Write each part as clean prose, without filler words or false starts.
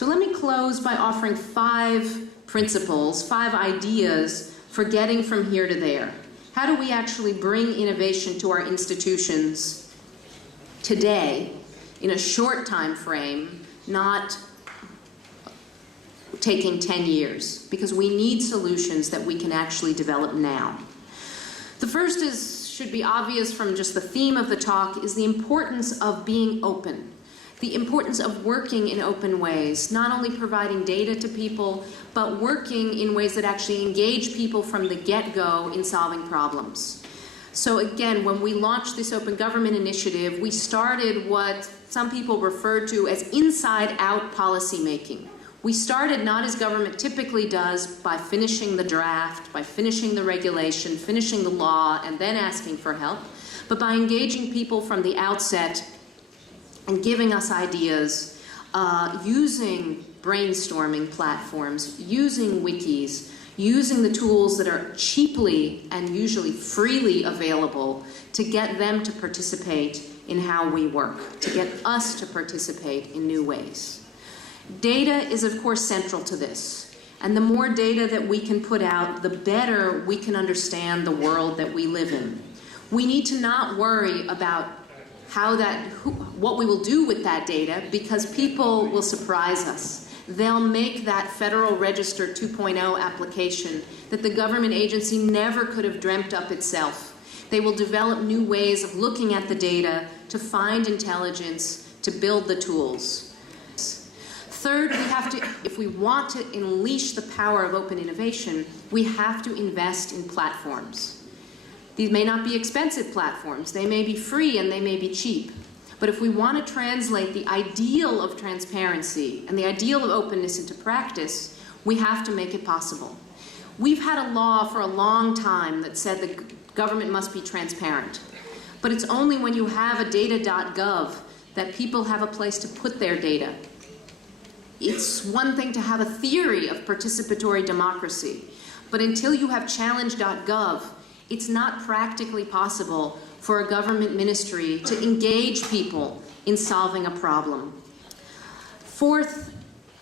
So let me close by offering 5 principles, 5 ideas for getting from here to there. How do we actually bring innovation to our institutions today in a short time frame, not taking 10 years? Because we need solutions that we can actually develop now. The first should be obvious from just the theme of the talk, is the importance of being open. The importance of working in open ways, not only providing data to people, but working in ways that actually engage people from the get-go in solving problems. So again, when we launched this Open Government Initiative, we started what some people refer to as inside-out policymaking. We started not as government typically does, by finishing the draft, by finishing the regulation, finishing the law, and then asking for help, but by engaging people from the outset and giving us ideas, using brainstorming platforms, using wikis, using the tools that are cheaply and usually freely available to get them to participate in how we work, to get us to participate in new ways. Data is, of course, central to this. And the more data that we can put out, the better we can understand the world that we live in. We need to not worry about what we will do with that data, because people will surprise us. They'll make that Federal Register 2.0 application that the government agency never could have dreamt up itself. They will develop new ways of looking at the data to find intelligence, to build the tools. Third, if we want to unleash the power of open innovation, we have to invest in platforms. These may not be expensive platforms. They may be free and they may be cheap. But if we want to translate the ideal of transparency and the ideal of openness into practice, we have to make it possible. We've had a law for a long time that said the government must be transparent. But it's only when you have a data.gov that people have a place to put their data. It's one thing to have a theory of participatory democracy, but until you have challenge.gov, it's not practically possible for a government ministry to engage people in solving a problem. Fourth,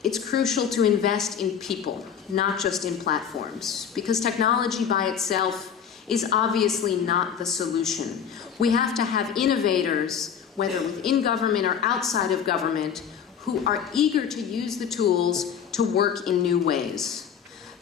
it's crucial to invest in people, not just in platforms, because technology by itself is obviously not the solution. We have to have innovators, whether within government or outside of government, who are eager to use the tools to work in new ways.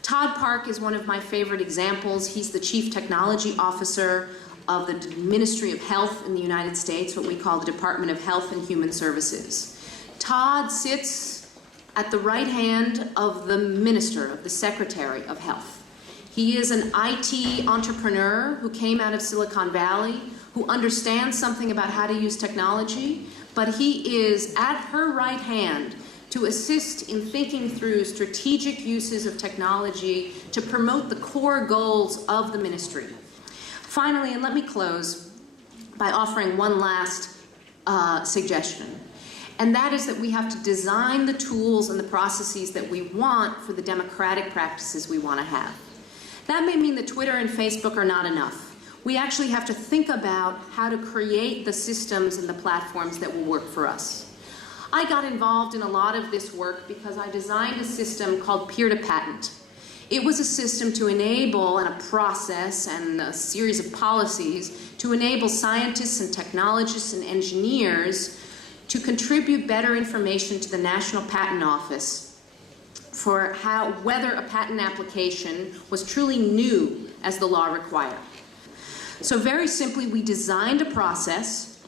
Todd Park is one of my favorite examples. He's the Chief Technology Officer of the Ministry of Health in the United States, what we call the Department of Health and Human Services. Todd sits at the right hand of the Minister, of the Secretary of Health. He is an IT entrepreneur who came out of Silicon Valley, who understands something about how to use technology, but he is at her right hand to assist in thinking through strategic uses of technology to promote the core goals of the ministry. Finally, and let me close by offering one last suggestion, and that is that we have to design the tools and the processes that we want for the democratic practices we want to have. That may mean that Twitter and Facebook are not enough. We actually have to think about how to create the systems and the platforms that will work for us. I got involved in a lot of this work because I designed a system called peer-to-patent. It was a system to enable, and a process and a series of policies to enable scientists and technologists and engineers to contribute better information to the National Patent Office for whether a patent application was truly new as the law required. So very simply, we designed a process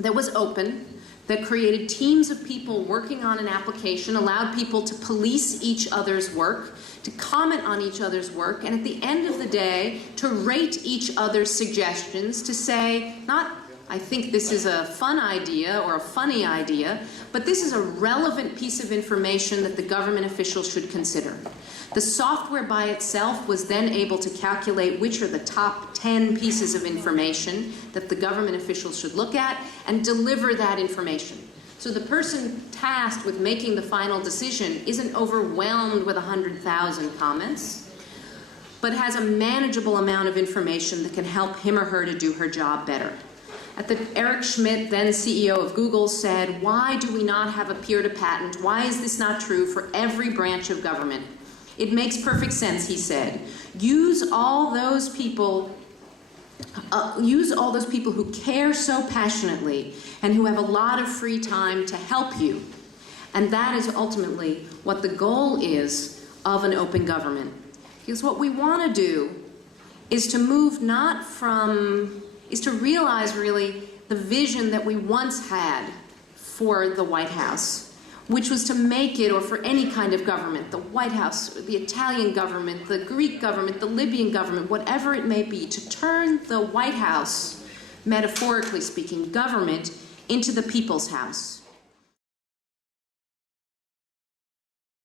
that was open, that created teams of people working on an application, allowed people to police each other's work, to comment on each other's work, and at the end of the day, to rate each other's suggestions, to say, not, I think this is a fun idea or a funny idea, but this is a relevant piece of information that the government officials should consider. The software by itself was then able to calculate which are the top 10 pieces of information that the government officials should look at and deliver that information. So the person tasked with making the final decision isn't overwhelmed with 100,000 comments, but has a manageable amount of information that can help him or her to do her job better. Eric Schmidt, then CEO of Google, said, why do we not have a peer-to-patent? Why is this not true for every branch of government? It makes perfect sense, he said. Use all those people who care so passionately and who have a lot of free time to help you. And that is ultimately what the goal is of an open government. Because what we want to do is to move is to realize really the vision that we once had for the White House, which was to make it, or for any kind of government, the White House, the Italian government, the Greek government, the Libyan government, whatever it may be, to turn the White House, metaphorically speaking, government, into the people's house.